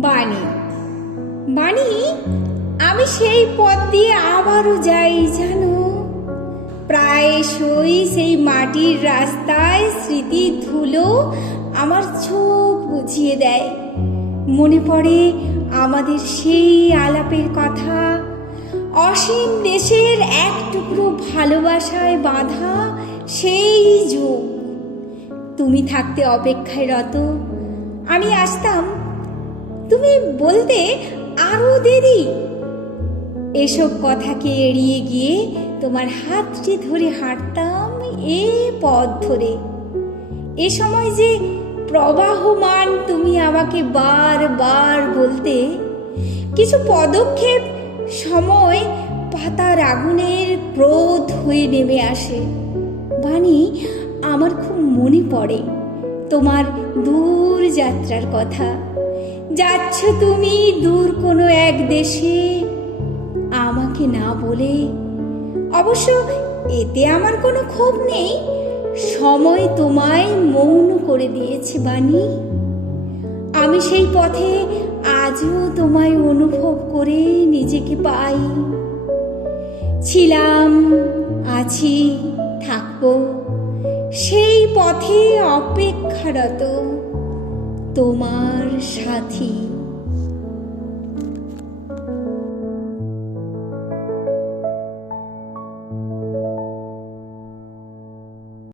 বাণী, বাণী, আমি সেই পথ দিয়ে আবারও যাই জানো। প্রায়শই সেই মাটির রাস্তায় স্মৃতির ধুলো আমার চোখ বুঝিয়ে দেয়। মনে পড়ে আমাদের সেই আলাপের কথা, অসীম দেশের এক টুকরো ভালোবাসায় বাঁধা সেই যুগ। তুমি থাকতে অপেক্ষায় রত, আমি আসতাম, তুমি বলতে আরো দেরি। এসব কথাকে এড়িয়ে গিয়ে তোমার হাতটি ধরে হাঁটতাম এ পথ ধরে। এ সময় যে প্রবাহমান তুমি আমাকে বারবার বলতে, কিছু পদক্ষেপ সময় পাতার আগুনের ক্রোধ হয়ে নেমে আসে। বাণী, আমার খুব মনে পড়ে তোমার দূর যাত্রার কথা। যাচ্ছ তুমি দূর কোনো এক দেশে, আমাকে না বলে। অবশ্য এতে আমার কোনো ক্ষোভ নেই, সময় তোমায় মৌন করে দিয়েছে বাণী। আমি সেই পথে আজও তোমায় অনুভব করে নিজেকে পাই। ছিলাম, আছি, থাকবো সেই পথে অপেক্ষারত তোমার সাথী।